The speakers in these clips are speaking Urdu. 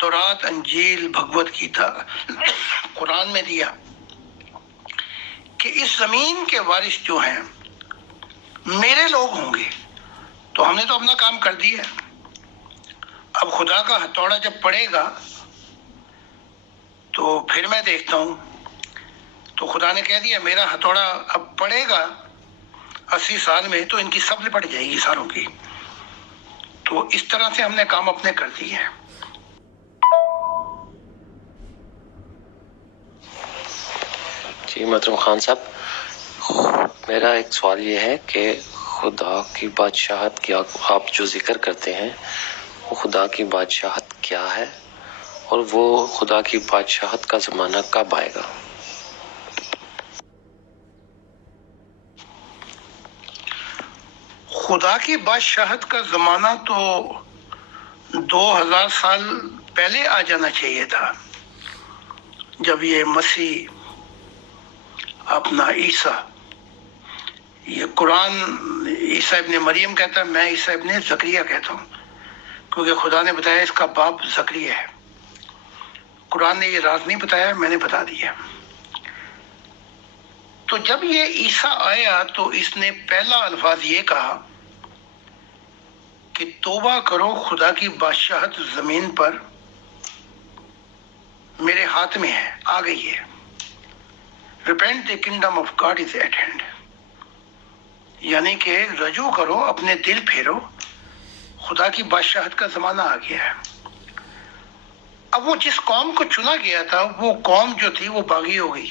تورات، انجیل، بھگوت گیتا، قرآن میں دیا کہ اس زمین کے وارث جو ہیں میرے لوگ ہوں گے. تو ہم نے تو اپنا کام کر دیا. اب خدا کا ہتھوڑا جب پڑے گا تو پھر میں دیکھتا ہوں. تو خدا نے کہہ دیا میرا ہتھوڑا اب پڑے گا 80 سال میں، تو ان کی سب لپٹ جائے گی ساروں کی. تو اس طرح سے ہم نے کام اپنے کر دیے ہیں. جی محترم خان صاحب، میرا ایک سوال یہ ہے کہ خدا کی بادشاہت کی آپ جو ذکر کرتے ہیں وہ خدا کی بادشاہت کیا ہے، اور وہ خدا کی بادشاہت کا زمانہ کب آئے گا؟ خدا کی بادشاہت کا زمانہ تو 2000 سال پہلے آ جانا چاہیے تھا، جب یہ مسیح اپنا عیسیٰ، یہ قرآن عیسیٰ ابن مریم کہتا ہے، میں عیسیٰ ابن زکریا کہتا ہوں، کیونکہ خدا نے بتایا اس کا باپ زکریا ہے. قرآن نے یہ راز نہیں بتایا، میں نے بتا دیا. تو جب یہ عیسیٰ آیا تو اس نے پہلا الفاظ یہ کہا کہ توبہ کرو، خدا کی بادشاہت زمین پر میرے ہاتھ میں ہے، آ گئی ہے. Repent, the kingdom of God is at hand. یعنی کہ رجوع کرو، اپنے دل پھیرو، خدا کی بادشاہت کا زمانہ آ گیا ہے. اب وہ جس قوم کو چنا گیا تھا وہ قوم جو تھی وہ باغی ہو گئی.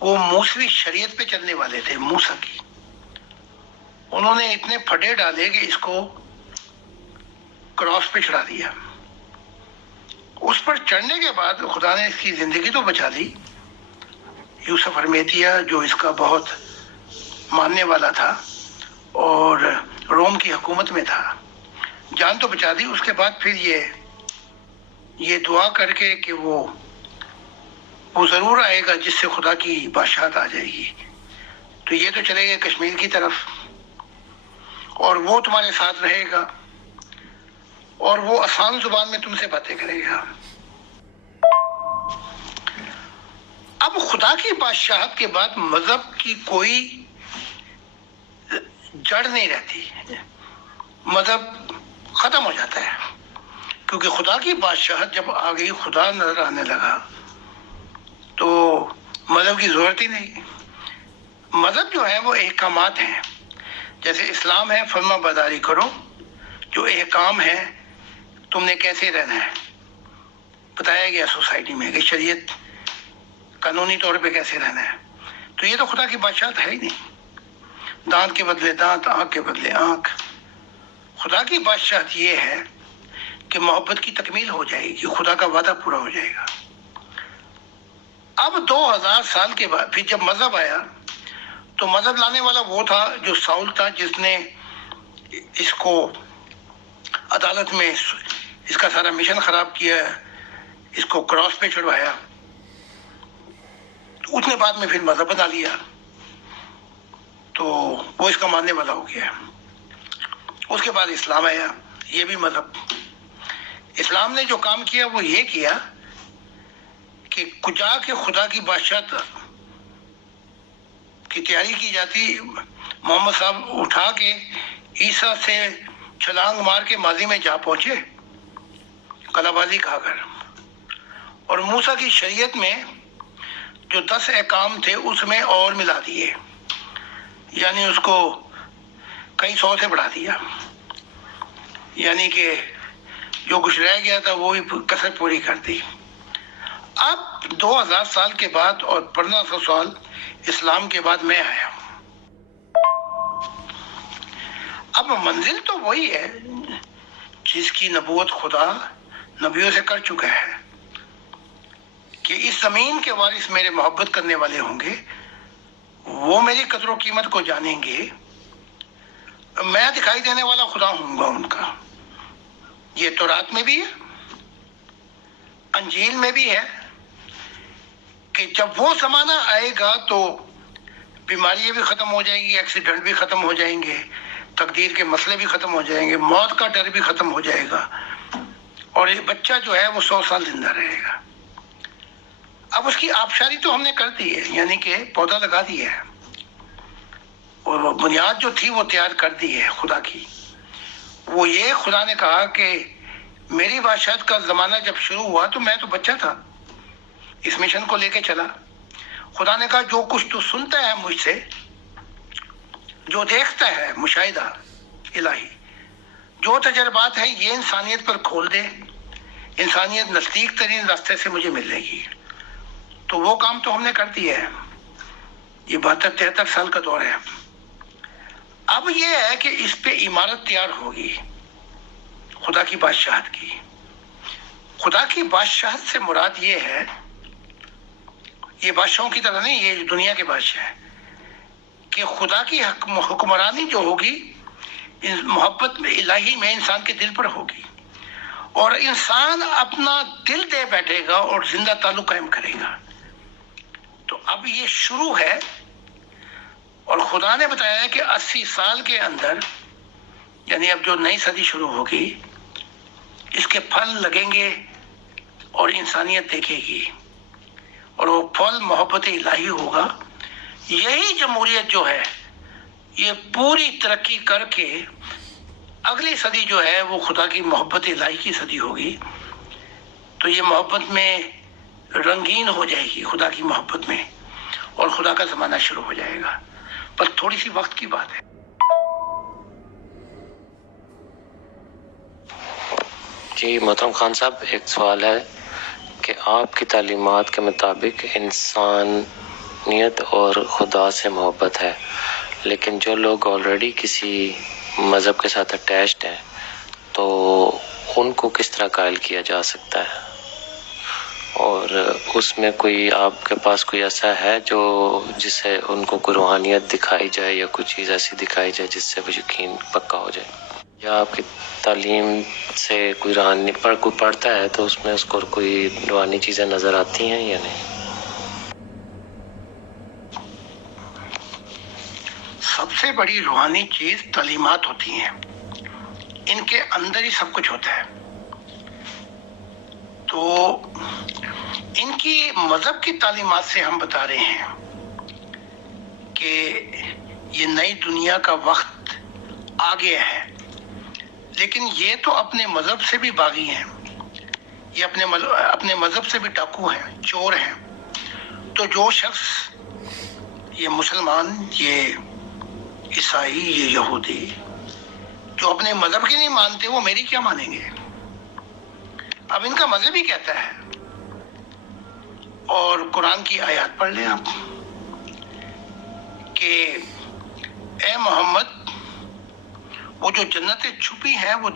وہ موسوی شریعت پہ چلنے والے تھے، موسیٰ کی. انہوں نے اتنے پھٹے ڈالے کہ اس کو کراس پہ چڑھا دیا. اس پر چڑھنے کے بعد خدا نے اس کی زندگی تو بچا لی. یوسف ارمیتیہ جو اس کا بہت ماننے والا تھا اور روم کی حکومت میں تھا، جان تو بچا دی. اس کے بعد پھر یہ دعا کر کے کہ وہ ضرور آئے گا جس سے خدا کی بادشاہت آ جائے گی. تو یہ تو چلے گئے کشمیر کی طرف، اور وہ تمہارے ساتھ رہے گا اور وہ آسان زبان میں تم سے باتیں کرے گا. اب خدا کی بادشاہت کے بعد مذہب کی کوئی جڑ نہیں رہتی، مذہب ختم ہو جاتا ہے. کیونکہ خدا کی بادشاہت جب آ گئی، خدا نظر آنے لگا، تو مذہب کی ضرورت ہی نہیں. مذہب جو ہے وہ احکامات ہیں. جیسے اسلام ہے فرما برداری کرو، جو احکام ہے تم نے کیسے رہنا ہے بتایا گیا سوسائٹی میں، کہ شریعت قانونی طور پہ کیسے رہنا ہے. تو یہ تو خدا کی بادشاہت ہے ہی نہیں. دانت کے بدلے دانت، آنکھ کے بدلے آنکھ. خدا کی بادشاہت یہ ہے کہ محبت کی تکمیل ہو جائے گی، خدا کا وعدہ پورا ہو جائے گا. اب 2000 سال کے بعد پھر جب مذہب آیا، تو مذہب لانے والا وہ تھا جو ساؤل تھا، جس نے اس کو عدالت میں اس کا سارا مشن خراب کیا، اس کو کراس پہ چڑھوایا. تو اس نے بعد میں پھر مذہب بنا لیا، تو وہ اس کا ماننے والا ہو گیا. اس کے بعد اسلام آیا، یہ بھی مذہب. اسلام نے جو کام کیا وہ یہ کیا کہ جا کے خدا کی بادشاہت کی تیاری کی جاتی. محمد صاحب اٹھا کے عیسیٰ سے چھلانگ مار کے ماضی میں جا پہنچے، کلا بازی کھا کر. اور موسیٰ کی شریعت میں جو 10 احکام تھے اس میں اور ملا دیے، یعنی اس کو کئی 100 سے بڑھا دیا. یعنی کہ جو کچھ رہ گیا تھا وہ بھی کثرت پوری کر دی. اب 2000 سال کے بعد اور 1500 سال اسلام کے بعد میں آیا. اب منزل تو وہی ہے جس کی نبوت خدا نبیوں سے کر چکا ہے، کہ اس زمین کے وارث میرے محبت کرنے والے ہوں گے، وہ میری قدر و قیمت کو جانیں گے، میں دکھائی دینے والا خدا ہوں گا ان کا. یہ تورات میں بھی ہے، انجیل میں بھی ہے، کہ جب وہ زمانہ آئے گا تو بیماریاں بھی ختم ہو جائیں گی، ایکسیڈنٹ بھی ختم ہو جائیں گے، تقدیر کے مسئلے بھی ختم ہو جائیں گے، موت کا ڈر بھی ختم ہو جائے گا، اور یہ بچہ جو ہے وہ 100 سال زندہ رہے گا۔ اب اس کی آبشاری تو ہم نے کر دی ہے، یعنی کہ پودا لگا دیا ہے، اور وہ بنیاد جو تھی وہ تیار کر دی ہے خدا کی۔ وہ یہ خدا نے کہا کہ میری بادشاہت کا زمانہ جب شروع ہوا تو میں تو بچہ تھا، اس مشن کو لے کے چلا۔ خدا نے کہا جو کچھ تو سنتا ہے مجھ سے، جو دیکھتا ہے، مشاہدہ الہی، جو تجربات ہیں، یہ انسانیت پر کھول دے، انسانیت نزدیک ترین راستے سے مجھے ملے گی۔ تو وہ کام تو ہم نے کر دیا ہے۔ یہ 72-73 سال کا دور ہے۔ اب یہ ہے کہ اس پہ عمارت تیار ہوگی خدا کی بادشاہت کی۔ خدا کی بادشاہت سے مراد یہ ہے، یہ بادشاہوں کی طرح نہیں، یہ دنیا کے بادشاہ ہے، کہ خدا کی حکمرانی جو ہوگی محبت میں الہی میں انسان کے دل پر ہوگی، اور انسان اپنا دل دے بیٹھے گا اور زندہ تعلق قائم کرے گا۔ تو اب یہ شروع ہے، اور خدا نے بتایا کہ 80 سال کے اندر، یعنی اب جو نئی صدی شروع ہوگی، اس کے پھل لگیں گے اور انسانیت دیکھے گی، اور وہ پھل محبت الہی ہوگا۔ یہی جمہوریت جو ہے یہ پوری ترقی کر کے اگلی صدی جو ہے وہ خدا کی محبت الہی کی صدی ہوگی۔ تو یہ محبت میں رنگین ہو جائے گی، خدا کی محبت میں، اور خدا کا زمانہ شروع ہو جائے گا۔ بس تھوڑی سی وقت کی بات ہے۔ جی محترم خان صاحب، ایک سوال ہے کہ آپ کی تعلیمات کے مطابق انسانیت اور خدا سے محبت ہے، لیکن جو لوگ آلریڈی کسی مذہب کے ساتھ اٹیچڈ ہیں تو ان کو کس طرح قائل کیا جا سکتا ہے؟ اور اس میں کوئی آپ کے پاس کوئی ایسا ہے جو جس سے ان کو کوئی روحانیت دکھائی جائے یا کوئی چیز ایسی دکھائی جائے جس سے وہ یقین پکا ہو جائے؟ یا آپ کی تعلیم سے کوئی روحانی کوئی پڑھتا ہے تو اس میں اس کو کوئی روحانی چیزیں نظر آتی ہیں یا نہیں؟ سب سے بڑی روحانی چیز تعلیمات ہوتی ہیں، ان کے اندر ہی سب کچھ ہوتا ہے۔ تو ان کی مذہب کی تعلیمات سے ہم بتا رہے ہیں کہ یہ نئی دنیا کا وقت آ گیا ہے، لیکن یہ تو اپنے مذہب سے بھی باغی ہیں، یہ اپنے مذہب سے بھی ڈاکو ہیں، چور ہیں۔ تو جو شخص، یہ مسلمان، یہ عیسائی، یہ یہودی، جو اپنے مذہب کی نہیں مانتے وہ میری کیا مانیں گے؟ اب ان کا مذہب ہی کہتا ہے، اور قرآن کی آیات پڑھ لیں آپ کہ اے محمد، وہ جو جنتیں چھپی ہیں وہ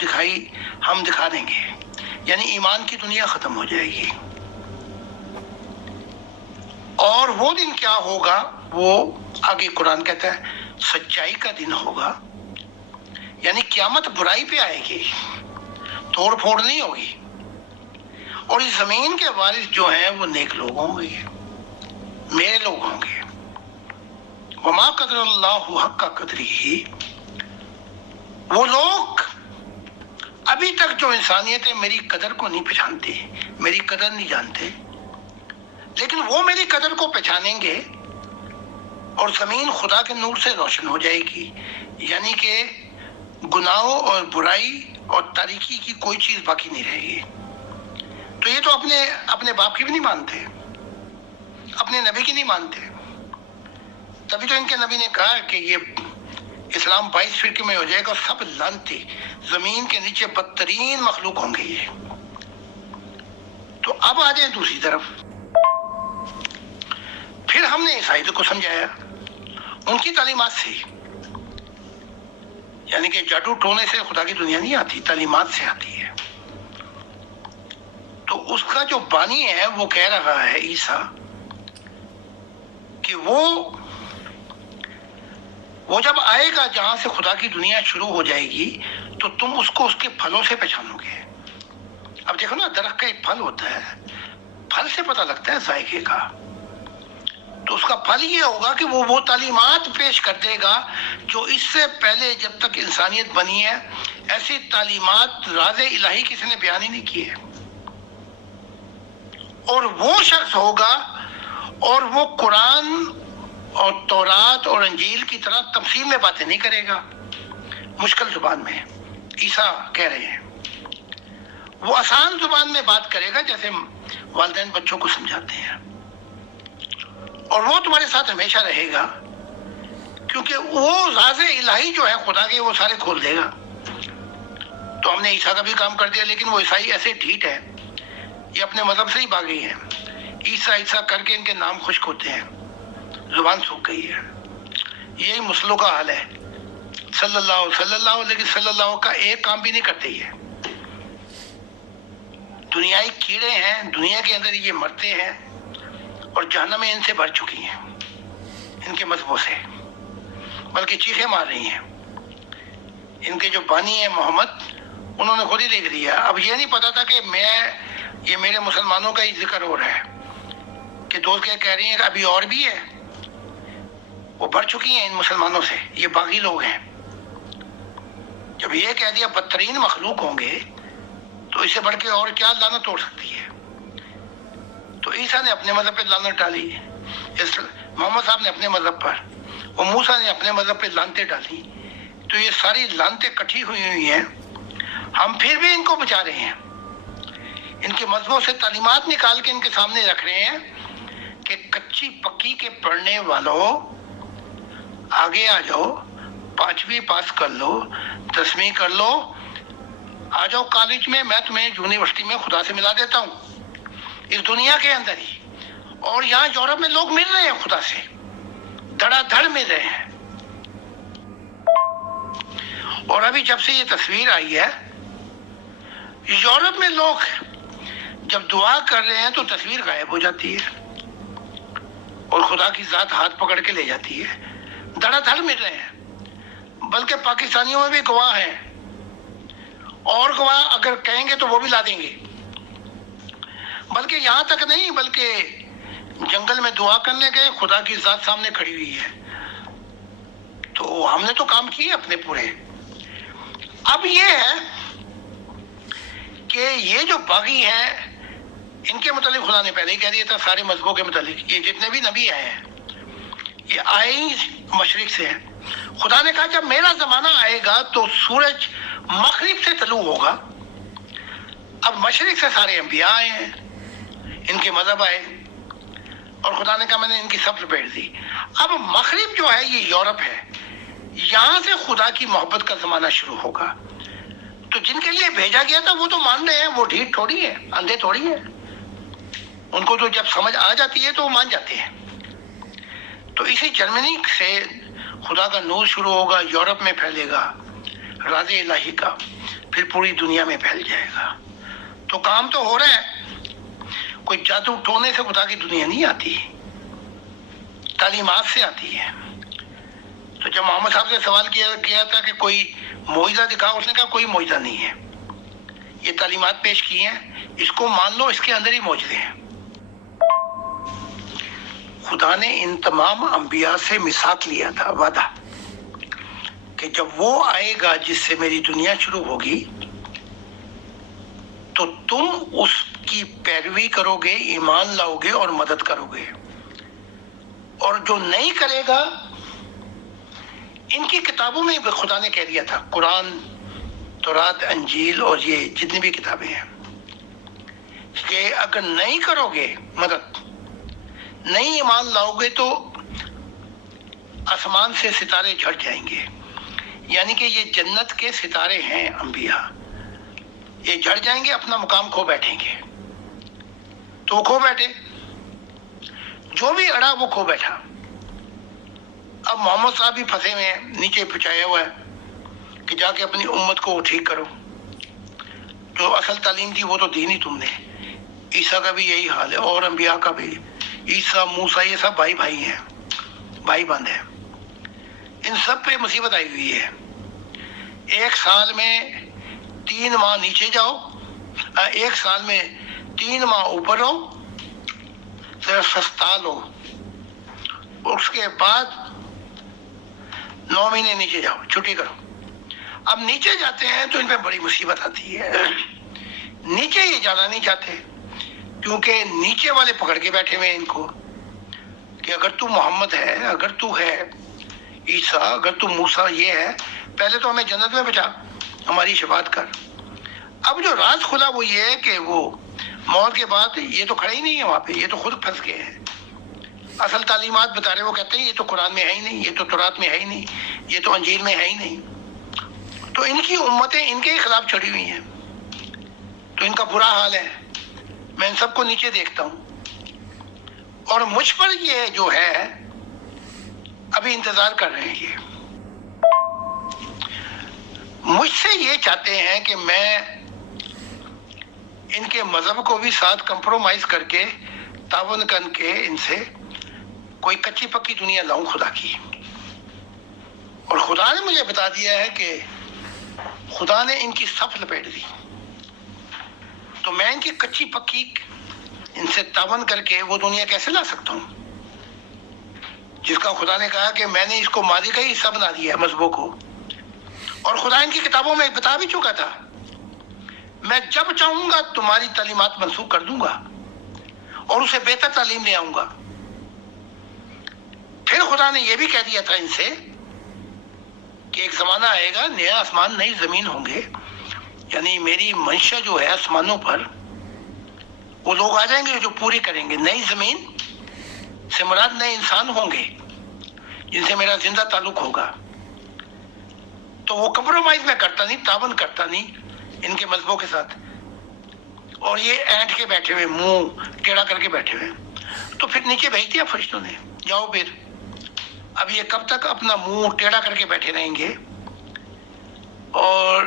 ہم دکھا دیں گے، یعنی ایمان کی دنیا ختم ہو جائے گی۔ اور وہ دن کیا ہوگا؟ وہ آگے قرآن کہتا ہے سچائی کا دن ہوگا، یعنی قیامت برائی پہ آئے گی، توڑ پھوڑ نہیں ہوگی، اور اس زمین کے وارث جو ہیں وہ نیک لوگ ہوں گے، میرے لوگ ہوں گے۔ وما قدر اللہ حق قدرہ، وہ لوگ ابھی تک جو انسانیت ہے میری قدر کو نہیں پہچانتے، میری قدر نہیں جانتے، لیکن وہ میری قدر کو پہچانیں گے اور زمین خدا کے نور سے روشن ہو جائے گی، یعنی کہ گناہوں اور برائی اور تاریکی کی کوئی چیز باقی نہیں رہے گی۔ تو یہ تو اپنے باپ کی بھی نہیں مانتے، اپنے نبی کی نہیں مانتے، تبھی تو ان کے نبی نے کہا کہ یہ اسلام 22 فرقے میں ہو جائے گا، سب لعنتی، زمین کے نیچے بدترین مخلوق ہوں گے یہ۔ تو اب آ جائیں دوسری طرف، پھر ہم نے عیسائیت کو سمجھایا ان کی تعلیمات سے، یعنی کہ جادو ٹونے سے خدا کی دنیا نہیں آتی، تعلیمات سے آتی ہے۔ تو اس کا جو بانی ہے وہ کہہ رہا ہے عیسیٰ کہ وہ جب آئے گا جہاں سے خدا کی دنیا شروع ہو جائے گی تو تم اس کو اس کے پھلوں سے پہچانو گے۔ اب دیکھو نا، درخت کا ایک پھل ہوتا ہے، پھل سے پتہ لگتا ہے ذائقے کا۔ تو اس کا پھل یہ ہوگا کہ وہ تعلیمات پیش کر دے گا جو اس سے پہلے جب تک انسانیت بنی ہے ایسی تعلیمات راز الہی کسی نے بیان ہی نہیں کی ہے. اور وہ شخص ہوگا اور وہ قرآن اور تورات اور انجیل کی طرح تفصیل میں باتیں نہیں کرے گا مشکل زبان میں. عیسیٰ کہہ رہے ہیں وہ آسان زبان میں بات کرے گا جیسے والدین بچوں کو سمجھاتے ہیں, اور وہ تمہارے ساتھ ہمیشہ رہے گا کیونکہ وہ راز الہی جو ہے خدا کے وہ سارے کھول دے گا. تو ہم نے عیسیٰ کا بھی کام کر دیا, لیکن وہ عیسائی ایسے ڈھیٹ ہے, یہ اپنے مذہب سے ہی بھاگی ہیں. عیسیٰ عیسیٰ کر کے ان کے نام خشک ہوتے ہیں, زبان سوکھ گئی ہے. یہی مسلموں کا حال ہے. صلی اللہ لیکن صلی اللہ کا ایک کام بھی نہیں کرتے. یہ دنیائی کیڑے ہیں, دنیا کے اندر یہ مرتے ہیں اور جہنم میں ان سے بھر چکی ہیں ان کے مذہبوں سے, بلکہ چیخیں مار رہی ہیں. ان کے جو بانی ہیں محمد, انہوں نے خود ہی لکھ دیا. اب یہ نہیں پتا تھا کہ یہ میرے مسلمانوں کا ہی ذکر ہو رہا ہے کہ دوست کہہ رہی ہیں کہ ابھی اور بھی ہے. وہ بھر چکی ہیں ان مسلمانوں سے, یہ باغی لوگ ہیں. جب یہ کہہ دیا بدترین مخلوق ہوں گے تو اس سے بڑھ کے اور کیا لعنت توڑ سکتی ہے. تو عیسیٰ نے اپنے مذہب پہ لعنت ڈالی, محمد صاحب نے اپنے مذہب پر, اور موسیٰ نے اپنے مذہب پہ لعنتیں ڈالی. تو یہ ساری لعنتیں کٹھی ہوئی ہیں. ہم پھر بھی ان کو بچا رہے ہیں, ان کے مذہبوں سے تعلیمات نکال کے ان کے سامنے رکھ رہے ہیں کہ کچی پکی کے پڑھنے والوں آگے آ جاؤ, 5ویں پاس کر لو, 10ویں کر لو, آ جاؤ کالج میں, میں تمہیں یونیورسٹی میں خدا سے ملا دیتا ہوں اس دنیا کے اندر ہی. اور یہاں یورپ میں لوگ مل رہے ہیں خدا سے, دھڑا دھڑ مل رہے ہیں. اور ابھی جب سے یہ تصویر آئی ہے یورپ میں لوگ جب دعا کر رہے ہیں تو تصویر غائب ہو جاتی ہے اور خدا کی ذات ہاتھ پکڑ کے لے جاتی ہے. دھڑا دھڑ مل رہے ہیں. بلکہ پاکستانیوں میں بھی گواہ ہیں, اور گواہ اگر کہیں گے تو وہ بھی لا دیں گے. بلکہ یہاں تک نہیں, بلکہ جنگل میں دعا کرنے گئے, خدا کی ذات سامنے کھڑی ہوئی ہے. تو ہم نے تو کام کیے اپنے پورے. اب یہ ہے کہ یہ جو باغی ہیں ان کے متعلق خدا نے پہلے ہی کہہ دیا تھا سارے مذہبوں کے متعلق, یہ جتنے بھی نبی آئے ہیں یہ آئے ہی مشرق سے ہیں. خدا نے کہا جب میرا زمانہ آئے گا تو سورج مغرب سے طلوع ہوگا. اب مشرق سے سارے انبیاء آئے ہیں, ان کے مذہب آئے, اور خدا نے کہا میں نے ان کی سب لپیٹ دی. اب مغرب جو ہے یہ یورپ ہے, یہاں سے خدا کی محبت کا زمانہ شروع ہوگا. تو جن کے لیے بھیجا گیا تھا وہ تو مان رہے ہیں, وہ ڈھیٹ تھوڑی ہے, اندھے تھوڑی ہے. ان کو تو جب سمجھ آ جاتی ہے تو وہ مان جاتے ہیں. تو اسی جرمنی سے خدا کا نور شروع ہوگا, یورپ میں پھیلے گا راز الہی کا, پھر پوری دنیا میں پھیل جائے گا. تو کام تو ہو رہا ہے. کوئی جادو ٹونے سے خدا کی دنیا نہیں آتی, تعلیمات سے آتی ہے. تو جب محمد صاحب سے سوال کیا تھا کہ کوئی معجزہ دکھاؤ, اس نے کہا کوئی معجزہ نہیں ہے, یہ تعلیمات پیش کی ہیں, اس کو مان لو, اس کے اندر ہی معجزے ہیں. خدا نے ان تمام انبیاء سے میثاق لیا تھا, وعدہ, کہ جب وہ آئے گا جس سے میری دنیا شروع ہوگی تو تم اس کی پیروی کرو گے, ایمان لاؤ گے اور مدد کرو گے. اور جو نہیں کرے گا, ان کی کتابوں میں خدا نے کہہ دیا تھا, قرآن, تورات, انجیل اور یہ جتنی بھی کتابیں ہیں, کہ اگر نہیں کرو گے مدد, نہیں ایمان لاؤ گے تو آسمان سے ستارے جھڑ جائیں گے. یعنی کہ یہ جنت کے ستارے ہیں انبیاء, یہ جھڑ جائیں گے, اپنا مقام کھو بیٹھیں گے. تو وہ کھو بیٹھے, جو بھی اڑا وہ کھو بیٹھا. اب محمد صاحب بھی پھنسے ہوئے ہیں, نیچے پچایا ہوا ہے کہ جا کے اپنی امت کو ٹھیک کرو. جو اصل تعلیم تھی وہ تو دی نہیں تم نے. عیسیٰ کا بھی یہی حال ہے, اور انبیاء کا بھی. عیسیٰ, موسیٰ, یہ سب بھائی بھائی ہیں, بھائی بند ہیں. ان سب پہ مصیبت آئی ہوئی ہے. 1 سال میں 3 ماہ نیچے جاؤ, 1 سال میں 3 ماہ اوپر رہو, ذرا سستا لو, اس کے بعد 9 مہینے نیچے جاؤ، چھٹی کرو۔ اب نیچے جاتے ہیں تو ان پہ بڑی مصیبت آتی ہے، نیچے یہ جانا نہیں چاہتے، کیونکہ نیچے والے پکڑ کے بیٹھے ہوئے ان کو کہ اگر تو محمد ہے، اگر تو ہے عیسیٰ، اگر تو موسیٰ یہ ہے، پہلے تو ہمیں جنت میں بچا، ہماری شفاعت کر۔ اب جو راز کھلا وہ یہ ہے کہ وہ موت کے بعد یہ تو کھڑے ہی نہیں ہے وہاں پہ، یہ تو خود پھنس گئے ہیں۔ اصل تعلیمات بتا رہے، وہ کہتے ہیں یہ تو قرآن میں ہے ہی نہیں، یہ تو تورات میں ہے ہی نہیں، یہ تو انجیل میں ہے ہی نہیں۔ تو ان کی امتیں ان کے ہی خلاف چڑھی ہوئی ہیں، تو ان کا برا حال ہے۔ میں ان سب کو نیچے دیکھتا ہوں، اور مجھ پر یہ جو ہے ابھی انتظار کر رہے ہیں، یہ مجھ سے یہ چاہتے ہیں کہ میں ان کے مذہب کو بھی ساتھ کمپرومائز کر کے، تعاون کر کے ان سے کوئی کچی پکی دنیا لاؤں خدا کی۔ اور خدا نے مجھے بتا دیا ہے کہ خدا نے ان کی صف لپیٹ دی، تو میں ان کی کچی پکی ان سے تعاون کر کے وہ دنیا کیسے لا سکتا ہوں جس کا خدا نے کہا کہ میں نے اس کو ماضی کا ہی حصہ بنا دیا ہے مذہبوں کو۔ اور خدا ان کی کتابوں میں بتا بھی چکا تھا، میں جب چاہوں گا تمہاری تعلیمات منسوخ کر دوں گا اور اسے بہتر تعلیم لے آؤں گا۔ پھر خدا نے یہ بھی کہہ دیا تھا ان سے کہ ایک زمانہ آئے گا، نیا آسمان نئی زمین ہوں گے، یعنی میری منشا جو ہے آسمانوں پر، وہ لوگ آ جائیں گے جو پوری کریں گے۔ نئی زمین سے مراد نئے انسان ہوں گے جن سے میرا زندہ تعلق ہوگا۔ تو وہ کمپرومائز میں کرتا نہیں، تعاون کرتا نہیں ان کے مذہبوں کے ساتھ، اور یہ اینٹ کے بیٹھے ہوئے، منہ ٹیڑھا کر کے بیٹھے ہوئے۔ تو پھر نیچے بھیج دیا فرشتوں نے، جاؤ پھر۔ اب یہ کب تک اپنا منہ ٹیڑھا کر کے بیٹھے رہیں گے اور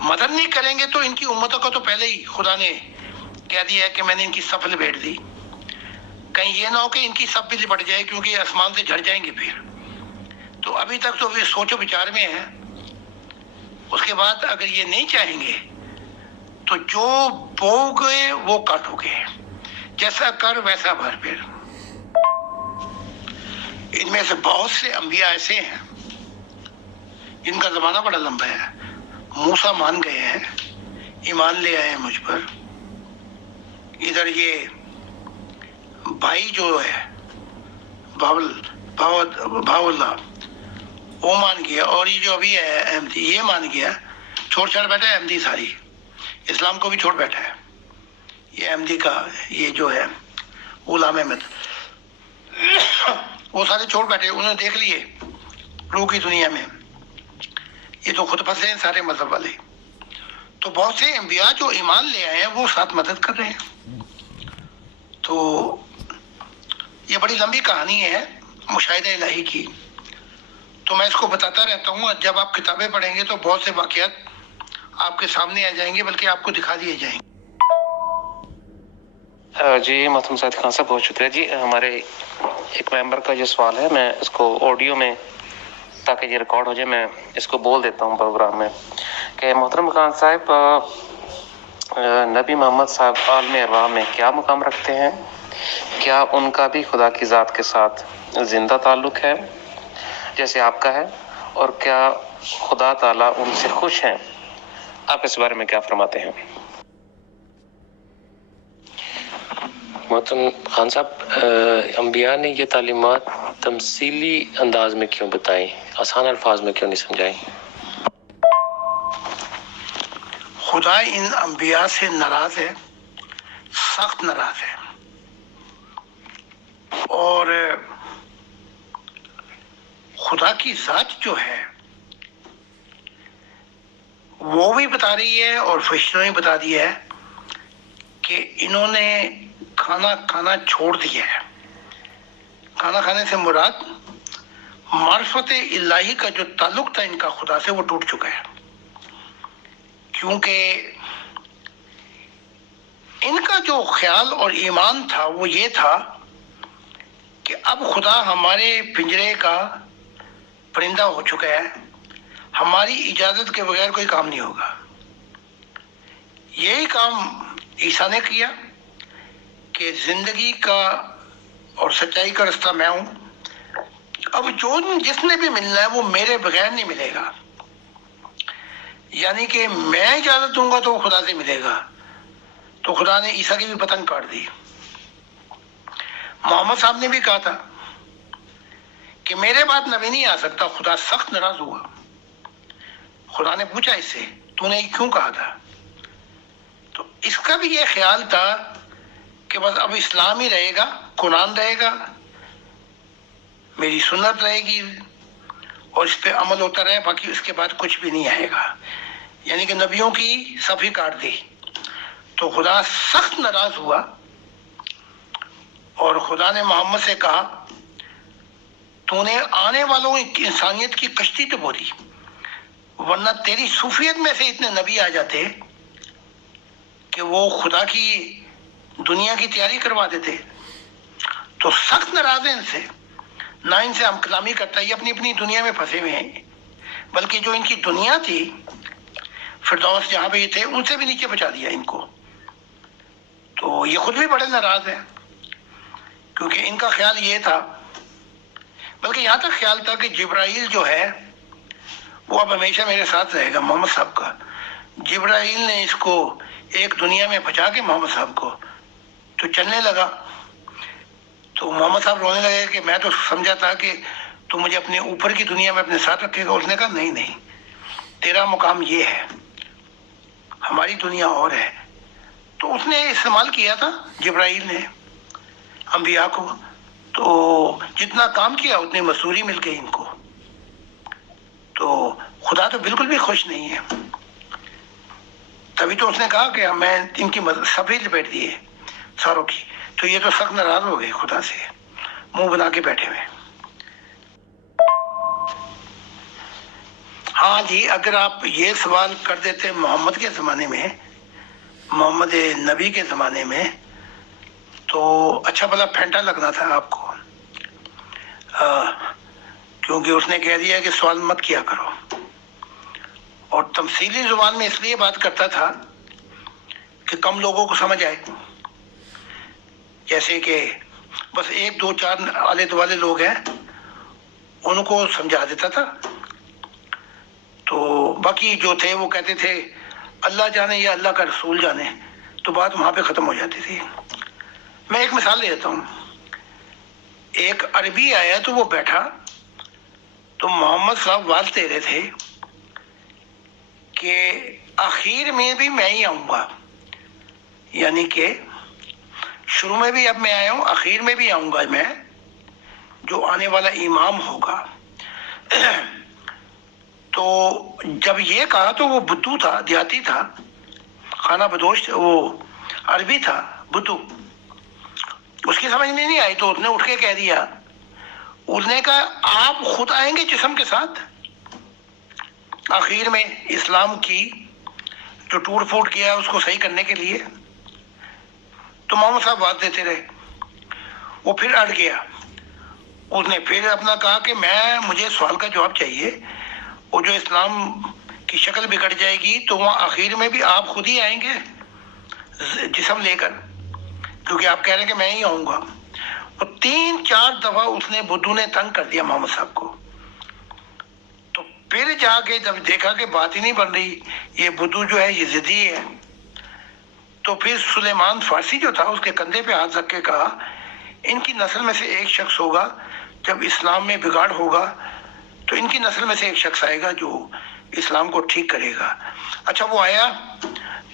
مدد نہیں کریں گے؟ تو ان کی امتوں کو تو پہلے ہی خدا نے کہہ دیا ہے کہ میں نے ان کی صف لپیٹ دی۔ کہیں یہ نہ ہو کہ ان کی صف بھی لپٹ جائے، کیونکہ یہ آسمان سے جھڑ جائیں گے پھر۔ تو ابھی تک تو یہ سوچ و بچار میں ہے، اس کے بعد اگر یہ نہیں چاہیں گے تو جو بو گے وہ کاٹو گے، جیسا کر ویسا بھر۔ پھر ان میں سے بہت سے انبیاء ایسے ہیں جن کا زمانہ بڑا لمبا ہے۔ موسیٰ مان گئے ہیں، ایمان لے آئے ہیں مجھ پر۔ ادھر یہ بھائی جو ہے بھاو اللہ، وہ مان گیا، اور یہ جو ابھی ہے احمدی، یہ مان گیا، چھوڑ چھاڑ بیٹھا ہے احمدی، ساری اسلام کو بھی چھوڑ بیٹھا ہے یہ احمدی کا، یہ جو ہے غلام احمد، وہ سارے چھوڑ بیٹھے، انہوں نے دیکھ لیے روح کی دنیا میں، یہ تو خود پھنسے ہیں سارے مذہب والے۔ تو بہت سے انبیاء جو ایمان لے آئے ہیں وہ ساتھ مدد کر رہے ہیں۔ تو یہ بڑی لمبی کہانی ہے مشاہدہ الہی کی، تو میں اس کو بتاتا رہتا ہوں، جب آپ کتابیں پڑھیں گے تو بہت سے واقعات آپ کے سامنے آ جائیں گے، بلکہ آپ کو دکھا دیے جائیں گے۔ جی محترم سعید خان صاحب بہت شکریہ جی۔ ہمارے ایک ممبر کا جو سوال ہے، میں اس کو آڈیو میں، تاکہ یہ ریکارڈ ہو جائے، میں اس کو بول دیتا ہوں پروگرام میں، کہ محترم خان صاحب نبی محمد صاحب عالم ارواح میں کیا مقام رکھتے ہیں؟ کیا ان کا بھی خدا کی ذات کے ساتھ زندہ تعلق ہے جیسے آپ کا ہے؟ اور کیا خدا تعالیٰ ان سے خوش ہیں؟ آپ اس بارے میں کیا فرماتے ہیں؟ محترم خان صاحب، انبیاء نے یہ تعلیمات تمثیلی انداز میں کیوں بتائیں، آسان الفاظ میں کیوں نہیں سمجھائیں؟ خدا ان انبیاء سے ناراض ہے، سخت ناراض ہے، اور خدا کی ذات جو ہے وہ بھی بتا رہی ہے، اور فرشتوں نے بتا دیا ہے کہ انہوں نے کھانا کھانا چھوڑ دیا ہے۔ کھانا کھانے سے مراد معرفت الہی کا جو تعلق تھا ان کا خدا سے، وہ ٹوٹ چکا ہے، کیونکہ ان کا جو خیال اور ایمان تھا وہ یہ تھا کہ اب خدا ہمارے پنجرے کا پرندہ ہو چکا ہے، ہماری اجازت کے بغیر کوئی کام نہیں ہوگا۔ یہی کام عیسیٰ نے کیا کہ زندگی کا اور سچائی کا رستہ میں ہوں، اب جس نے بھی ملنا ہے وہ میرے بغیر نہیں ملے گا، یعنی کہ میں اجازت دوں گا تو وہ خدا سے ملے گا۔ تو خدا نے عیسیٰ کی بھی پتنگ کاٹ دی۔ محمد صاحب نے بھی کہا تھا کہ میرے بعد نبی نہیں آ سکتا، خدا سخت ناراض ہوا۔ خدا نے پوچھا اس سے تو نے کیوں کہا تھا؟ تو اس کا بھی یہ خیال تھا کہ بس اب اسلام ہی رہے گا، قرآن رہے گا، میری سنت رہے گی اور اس پہ عمل ہوتا رہے، باقی اس کے بعد کچھ بھی نہیں آئے گا، یعنی کہ نبیوں کی صف ہی کاٹ دی۔ تو خدا سخت ناراض ہوا اور خدا نے محمد سے کہا تو نے آنے والوں انسانیت کی کشتی تو بو دی، ورنہ تیری صوفیت میں سے اتنے نبی آ جاتے کہ وہ خدا کی دنیا کی تیاری کروا دیتے۔ تو سخت ناراض ہے ان سے، نہ ان سے ہم کلامی کرتا، یہ اپنی اپنی دنیا میں پھنسے ہوئے ہیں، بلکہ جو ان کی دنیا تھی فردوس جہاں پہ یہ تھے ان سے بھی نیچے بچا دیا ان کو۔ تو یہ خود بھی بڑے ناراض ہیں، کیونکہ ان کا خیال یہ تھا، بلکہ یہاں تک خیال تھا کہ جبرائیل جو ہے وہ اب ہمیشہ میرے ساتھ رہے گا محمد صاحب کا۔ جبرائیل نے اس کو ایک دنیا میں بچا کے محمد صاحب کو تو چلنے لگا، تو محمد صاحب رونے لگے کہ میں تو سمجھا تھا کہ تو مجھے اپنے اوپر کی دنیا میں اپنے ساتھ رکھے گا۔ اس نے کہا نہیں نہیں، تیرا مقام یہ ہے، ہماری دنیا اور ہے۔ تو اس نے استعمال کیا تھا جبرائیل نے انبیاء کو، تو جتنا کام کیا اتنی مزدوری مل گئی ان کو۔ تو خدا تو بالکل بھی خوش نہیں ہے، تبھی تو اس نے کہا کہ میں ان کی سبھی لپیٹ دیے ساروں کی۔ تو یہ تو سخت ناراض ہو گئے خدا سے، منہ بنا کے بیٹھے ہوئے۔ ہاں جی، اگر آپ یہ سوال کر دیتے محمد کے زمانے میں، محمد نبی کے زمانے میں، تو اچھا بھلا پھینٹا لگنا تھا آپ کو، کیونکہ اس نے کہہ دیا کہ سوال مت کیا کرو، اور تمثیلی زبان میں اس لیے بات کرتا تھا کہ کم لوگوں کو سمجھ آئے، جیسے کہ بس ایک دو چار آلے دوالے لوگ ہیں ان کو سمجھا دیتا تھا، تو باقی جو تھے وہ کہتے تھے اللہ جانے یا اللہ کا رسول جانے، تو بات وہاں پہ ختم ہو جاتی تھی۔ میں ایک مثال دے دیتا ہوں۔ ایک عربی آیا تو وہ بیٹھا، تو محمد صاحب واضح دے رہے تھے کہ آخر میں بھی میں ہی آؤں گا، یعنی کہ شروع میں بھی اب میں آیا ہوں، آخر میں بھی آؤں گا میں، جو آنے والا امام ہوگا۔ تو جب یہ کہا تو وہ بدو تھا، دیہاتی تھا، خانہ بدوش، وہ عربی تھا بدو، اس کی سمجھ میں نہیں آئی، تو اس نے اٹھ کے کہہ دیا، اس نے کہا آپ خود آئیں گے جسم کے ساتھ آخر میں اسلام کی جو ٹوٹ پھوٹ کیا ہے اس کو صحیح کرنے کے لیے؟ تو محمد صاحب بات دیتے رہے، وہ پھر اڑ گیا، اس نے پھر اپنا کہا کہ مجھے سوال کا جواب چاہیے، وہ جو اسلام کی شکل بگڑ جائے گی تو وہاں آخر میں بھی آپ خود ہی آئیں گے جسم لے کر، کیونکہ آپ کہہ رہے ہیں کہ میں ہی آؤں گا۔ اور 3-4 دفعہ اس نے بدو نے تنگ کر دیا محمد صاحب کو، تو پھر جا کے جب دیکھا کہ بات ہی نہیں بن رہی، یہ بدو جو ہے یہ ضدی ہے، تو پھر سلیمان فارسی جو تھا اس کے کندھے پہ ہاتھ رکھ کے کہا ان کی نسل میں سے ایک شخص ہوگا، جب اسلام میں بگاڑ ہوگا تو ان کی نسل میں سے ایک شخص آئے گا جو اسلام کو ٹھیک کرے گا۔ اچھا وہ آیا،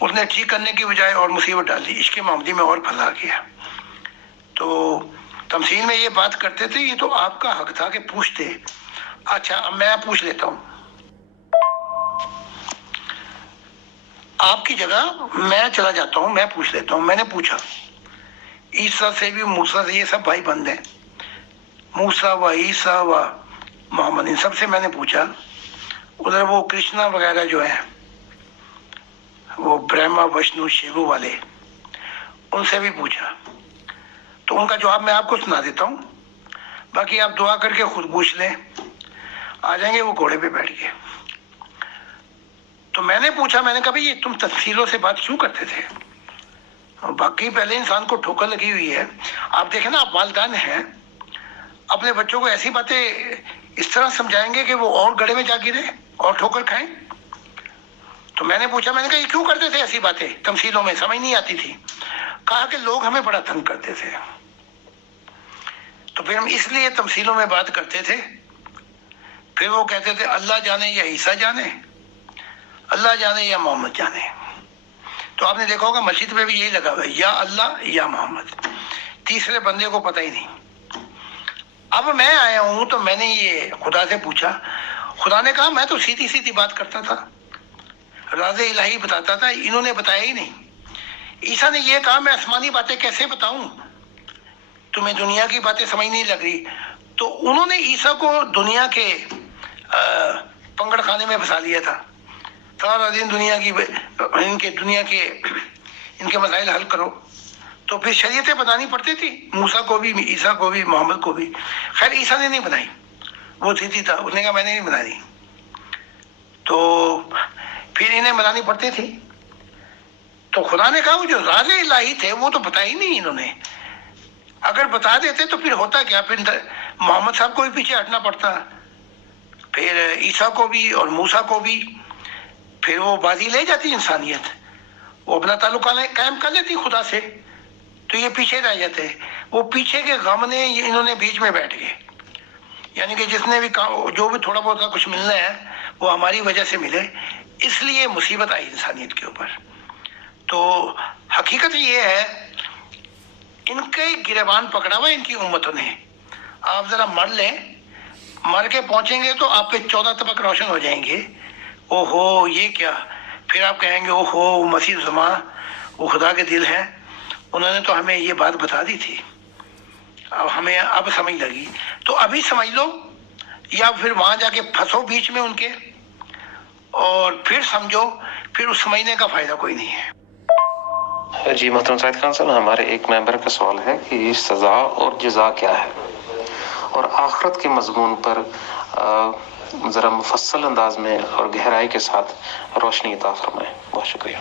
اس نے ٹھیک کرنے کی بجائے اور مصیبت ڈال دی، عشق معمودی میں اور پھنسا گیا۔ تو تمثیل میں یہ بات کرتے تھے، یہ تو آپ کا حق تھا کہ پوچھتے۔ اچھا اب میں پوچھ لیتا ہوں، آپ کی جگہ میں چلا جاتا ہوں، میں پوچھ لیتا ہوں۔ میں نے پوچھا عیسیٰ سے بھی، موسیٰ سے، یہ سب بھائی بند ہیں، موسیٰ و عیسیٰ و محمد، ان سب سے میں نے پوچھا۔ ادھر وہ کرشنا وغیرہ جو ہیں، وہ برہما وشنو شیو والے، ان سے بھی پوچھا، تو ان کا جواب میں آپ کو سنا دیتا ہوں، باقی آپ دعا کر کے خود پوچھ لیں، آ جائیں گے وہ گھوڑے پہ بیٹھ کے۔ تو میں نے پوچھا، میں نے کہا بھئی یہ تم تفصیلوں سے بات کیوں کرتے تھے؟ باقی پہلے انسان کو ٹھوکر لگی ہوئی ہے، آپ دیکھیں نا، آپ والدین ہیں، اپنے بچوں کو ایسی باتیں اس طرح سمجھائیں گے کہ وہ اور گڑھے میں جا گرے اور ٹھوکر کھائیں؟ تو میں نے پوچھا، میں نے کہا یہ کیوں کرتے تھے ایسی باتیں تمثیلوں میں؟ سمجھ نہیں آتی تھی۔ کہا کہ لوگ ہمیں بڑا تنگ کرتے تھے، تو پھر ہم اس لیے تمثیلوں میں بات کرتے تھے۔ پھر وہ کہتے تھے اللہ جانے یا عیسیٰ جانے، اللہ جانے یا محمد جانے۔ تو آپ نے دیکھا ہوگا مسجد میں بھی یہی لگا ہوا ہے، یا اللہ یا محمد، تیسرے بندے کو پتہ ہی نہیں۔ اب میں آیا ہوں تو میں نے یہ خدا سے پوچھا، خدا نے کہا میں تو سیدھی سیدھی بات کرتا تھا، راز الہی بتاتا تھا، انہوں نے بتایا ہی نہیں۔ عیسیٰ نے یہ کہا میں آسمانی باتیں کیسے بتاؤں، تمہیں دنیا کی باتیں سمجھ نہیں لگ رہی۔ تو انہوں نے عیسیٰ کو دنیا کے پنگڑ خانے میں پھنسا لیا تھا، سارا دن ان کے مسائل حل کرو۔ تو پھر شریعتیں بنانی پڑتی تھی، موسیٰ کو بھی، عیسیٰ کو بھی، محمد کو بھی۔ خیر عیسیٰ نے نہیں بنائی، وہ سیدھی تھا، اس نے کہا میں نے نہیں بنانی، تو پھر انہیں بنانی پڑتی تھی۔ تو خدا نے کہا وہ جو راز الہی تھے وہ تو بتا ہی نہیں انہوں نے، اگر بتا دیتے تو پھر ہوتا کیا، پھر محمد صاحب کو بھی پیچھے ہٹنا پڑتا، پھر عیسیٰ کو بھی اور موسیٰ کو بھی، پھر وہ بازی لے جاتی انسانیت، وہ اپنا تعلق قائم کر لیتی خدا سے، تو یہ پیچھے رہ جاتے۔ وہ پیچھے کے غم نے انہوں نے بیچ میں بیٹھ گئے، یعنی کہ جس نے بھی جو بھی تھوڑا بہت کچھ ملنا ہے وہ ہماری وجہ سے ملے، اس لیے مصیبت آئی انسانیت کے اوپر۔ تو حقیقت یہ ہے ان کے گریبان پکڑا ہوا ان کی امتوں نے۔ آپ ذرا مر لیں، مر کے پہنچیں گے تو آپ پہ 14 طبق روشن ہو جائیں گے، او ہو یہ کیا، پھر آپ کہیں گے او ہو مسیح زماں وہ خدا کے دل ہیں، انہوں نے تو ہمیں یہ بات بتا دی تھی، اب ہمیں اب سمجھ لگی۔ تو ابھی سمجھ لو یا پھر وہاں جا کے پھنسو بیچ میں ان کے اور پھر سمجھو، پھر اس سمجھنے کا فائدہ کوئی نہیں ہے۔ جی محترم سعید خان صاحب، ہمارے ایک ممبر کا سوال ہے کہ سزا اور جزا کیا ہے، اور آخرت کے مضمون پر ذرا مفصل انداز میں اور گہرائی کے ساتھ روشنی عطا فرمائیں۔ بہت شکریہ۔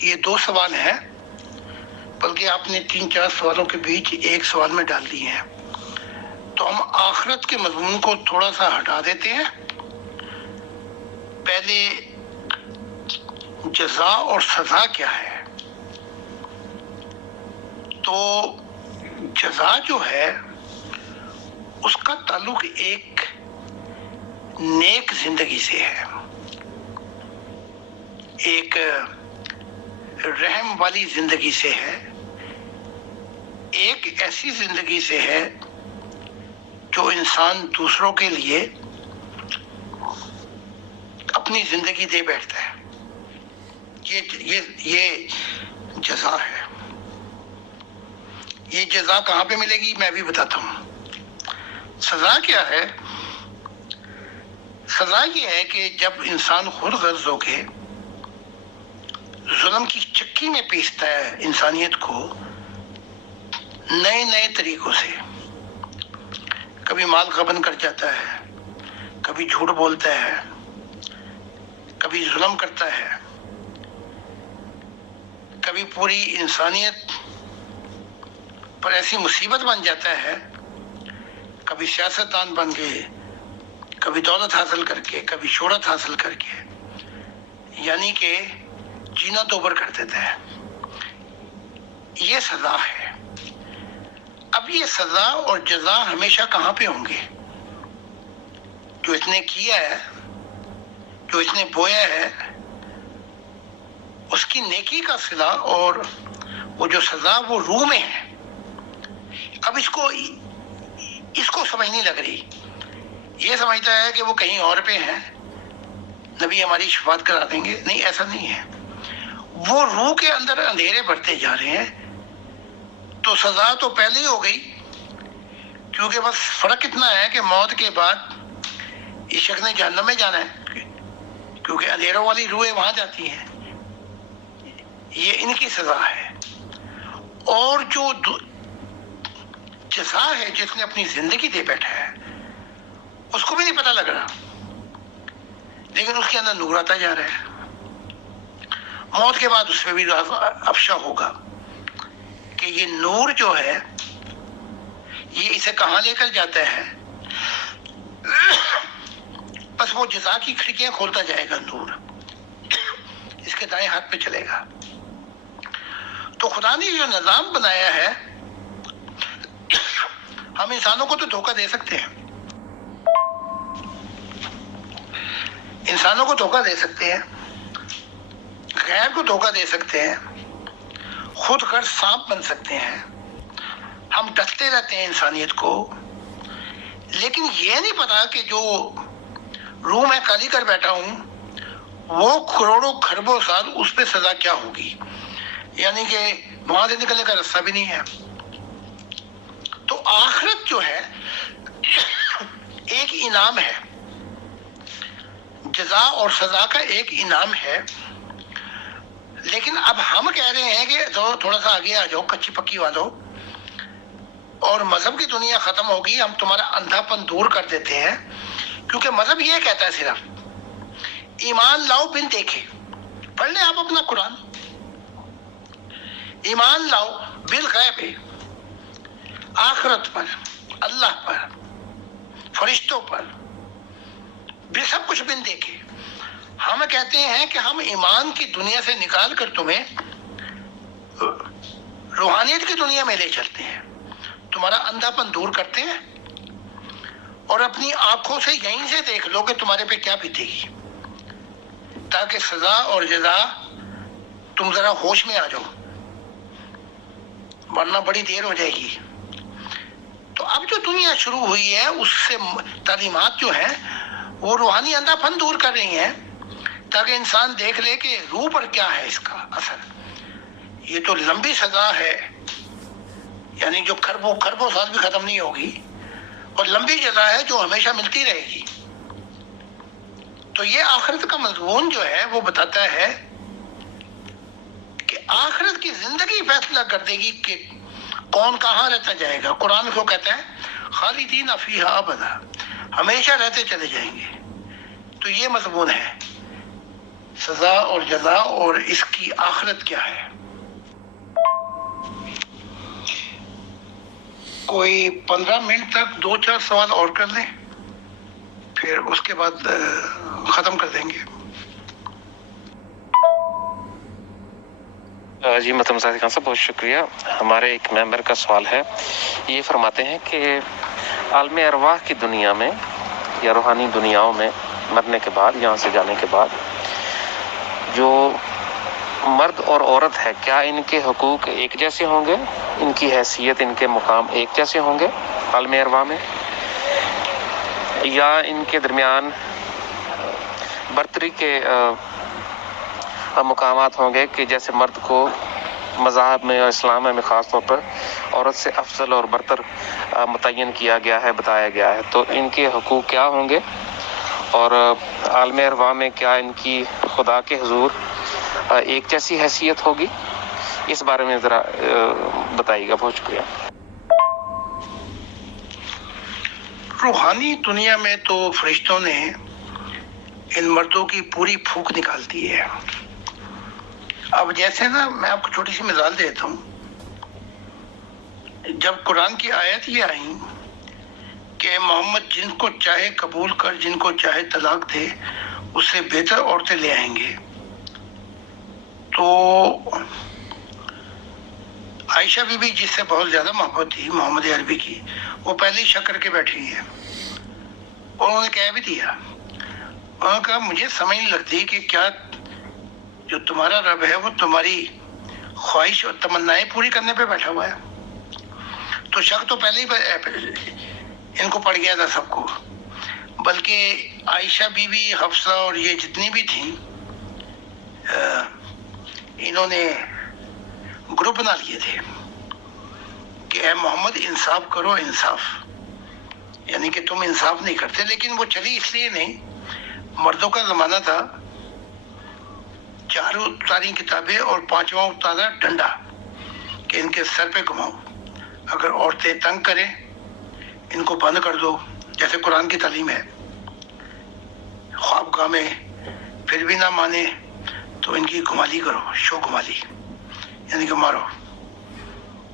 یہ 2 سوال ہیں، بلکہ آپ نے 3-4 سوالوں کے بیچ ایک سوال میں ڈال دیے ہیں، تو ہم آخرت کے مضمون کو تھوڑا سا ہٹا دیتے ہیں۔ پہلے جزا اور سزا کیا ہے؟ تو جزا جو ہے اس کا تعلق ایک نیک زندگی سے ہے، ایک رحم والی زندگی سے ہے، ایک ایسی زندگی سے ہے جو انسان دوسروں کے لیے اپنی زندگی دے بیٹھتا ہے، یہ جزا ہے۔ یہ جزا کہاں پہ ملے گی میں بھی بتاتا ہوں۔ سزا کیا ہے؟ سزا یہ ہے کہ جب انسان خود غرض ہو کے ظلم کی چکی میں پیستا ہے انسانیت کو نئے طریقوں سے، کبھی مال غبن کر جاتا ہے، کبھی جھوٹ بولتا ہے، کبھی ظلم کرتا ہے، کبھی پوری انسانیت پر ایسی مصیبت بن جاتا ہے، کبھی سیاستدان بن کے، کبھی دولت حاصل کر کے، کبھی شہرت حاصل کر کے، یعنی کہ جینا توبر کر دیتا ہے۔ یہ سزا ہے۔ اب یہ سزا اور جزا ہمیشہ کہاں پہ ہوں گے؟ جو اس نے کیا ہے، جو اس نے بویا ہے، اس کی نیکی کا صلہ اور وہ جو سزا وہ روح میں ہے۔ اب اس کو سمجھ نہیں لگ رہی، یہ سمجھتا ہے کہ وہ کہیں اور پہ ہیں، نبی ہماری شفاعت کرا دیں گے۔ نہیں، ایسا نہیں ہے، وہ روح کے اندر اندھیرے بڑھتے جا رہے ہیں۔ تو سزا تو پہلے ہی ہو گئی، کیونکہ بس فرق اتنا ہے کہ موت کے بعد اس شخص نے جہنم میں جانا ہے، کیونکہ اندھیروں والی روحیں وہاں جاتی ہیں۔ یہ ان کی سزا ہے۔ اور جو جزا ہے جس نے اپنی زندگی دے بیٹھا ہے، اس کو بھی نہیں پتہ لگ رہا، لیکن اس کے اندر نور آتا جا رہا ہے۔ موت کے بعد اس پہ بھی افشا ہوگا کہ یہ نور جو ہے یہ اسے کہاں لے کر جاتا ہے؟ بس وہ جزا کی کھڑکیاں کھولتا جائے گا نور، اس کے دائیں ہاتھ پہ چلے گا۔ تو خدا نے جو نظام بنایا ہے، ہم انسانوں کو تو دھوکہ دے سکتے ہیں، انسانوں کو دھوکہ دے سکتے ہیں، غیر کو دھوکہ دے سکتے ہیں، خود غرض سانپ بن سکتے ہیں، ہم ڈستے رہتے ہیں انسانیت کو، لیکن یہ نہیں پتا کہ جو روح میں خالی کر بیٹھا ہوں وہ کروڑوں خربوں سال اس پہ سزا کیا ہوگی، یعنی کہ وہاں سے نکلنے کا راستہ بھی نہیں ہے۔ تو آخرت جو ہے ایک انعام ہے، جزا اور سزا کا ایک انعام ہے، لیکن اب ہم کہہ رہے ہیں کہ تھوڑا سا آگے آ جاؤ کچی پکی والو، اور مذہب کی دنیا ختم ہوگی، ہم تمہارا اندھا پن دور کر دیتے ہیں، کیونکہ مذہب یہ کہتا ہے صرف ایمان لاؤ بن دیکھے۔ پڑھ لیں آپ اپنا قرآن، ایمان لاؤ بالغیب، آخرت پر، اللہ پر، فرشتوں پر، بھی سب کچھ بن دیکھے۔ ہم کہتے ہیں کہ ہم ایمان کی دنیا سے نکال کر تمہیں روحانیت کی دنیا میں لے چلتے ہیں، تمہارا اندھا پن دور کرتے ہیں، اور اپنی آنکھوں سے یہیں سے دیکھ لو کہ تمہارے پہ کیا بیتے گی، تاکہ سزا اور جزا تم ذرا ہوش میں آ جاؤ، ورنہ بڑی دیر ہو جائے گی۔ تو اب جو دنیا شروع ہوئی ہے اس سے تعلیمات جو ہیں وہ روحانی اندھا پن دور کر رہی ہیں، تاکہ انسان دیکھ لے کہ روح پر کیا ہے اس کا اثر۔ یہ تو لمبی سزا ہے، یعنی جو خربوں سال بھی ختم نہیں ہوگی، اور لمبی جزا ہے جو ہمیشہ ملتی رہے گی۔ تو یہ آخرت کا مضمون جو ہے وہ بتاتا ہے کہ آخرت کی زندگی فیصلہ کر دے گی کہ کون کہاں رہتا جائے گا۔ قرآن کو کہتا ہے خالدین فیہا ابدا، ہمیشہ رہتے چلے جائیں گے۔ تو یہ مضمون ہے سزا اور جزا، اور اس کی آخرت کیا ہے۔ کوئی 15 منٹ تک 2-4 سوال اور کر لیں، پھر اس کے بعد ختم کر دیں گے۔ جی محترم سعید خان صاحب، بہت شکریہ۔ ہمارے ایک ممبر کا سوال ہے، یہ فرماتے ہیں کہ عالم ارواح کی دنیا میں یا روحانی دنیاؤں میں مرنے کے بعد، یہاں سے جانے کے بعد، جو مرد اور عورت ہے، کیا ان کے حقوق ایک جیسے ہوں گے؟ ان کی حیثیت، ان کے مقام ایک جیسے ہوں گے عالم ارواح میں، یا ان کے درمیان برتری کے مقامات ہوں گے کہ جیسے مرد کو مذاہب میں اور اسلام میں خاص طور پر عورت سے افضل اور برتر متعین کیا گیا ہے، بتایا گیا ہے؟ تو ان کے حقوق کیا ہوں گے، اور عالم ارواح میں کیا ان کی خدا کے حضور ایک جیسی حیثیت ہوگی؟ اس بارے میں ذرا بتائیے گا، بہت شکریہ۔ روحانی دنیا میں تو فرشتوں نے ان مردوں کی پوری پھونک نکال دی ہے۔ اب جیسے نا، میں آپ کو چھوٹی سی مثال دیتا ہوں۔ جب قرآن کی آیت یہ آئی کہ محمد جن کو چاہے قبول کر، جن کو چاہے طلاق دے، اس سے بہتر عورتیں لے آئیں گے، تو عائشہ بی بی جس سے بہت زیادہ محبت تھی محمد عربی کی، وہ پہلے ہی شک کر کے بیٹھی ہے، اور انہوں نے کہہ بھی دیا، انہوں نے کہا مجھے سمجھ نہیں لگتی کہ کیا جو تمہارا رب ہے وہ تمہاری خواہش اور تمنائیں پوری کرنے پہ بیٹھا ہوا ہے۔ تو شک تو پہلے ہی ان کو پڑ گیا تھا سب کو، بلکہ عائشہ بی بی، حفصہ اور یہ جتنی بھی تھیں، انہوں نے گروپ بنا لیے تھے کہ اے محمد انصاف کرو، انصاف، یعنی کہ تم انصاف نہیں کرتے۔ لیکن وہ چلی اس لیے نہیں، مردوں کا زمانہ تھا، 4 اتاری کتابیں اور 5واں اتارا ڈنڈا کہ ان کے سر پہ گھماؤ، اگر عورتیں تنگ کریں ان کو بند کر دو، جیسے قرآن کی تعلیم ہے۔ خوابگاہ میں پھر بھی نہ مانے تو ان کی گھمالی کرو، شو گھمالی، یعنی کہ مارو۔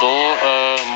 2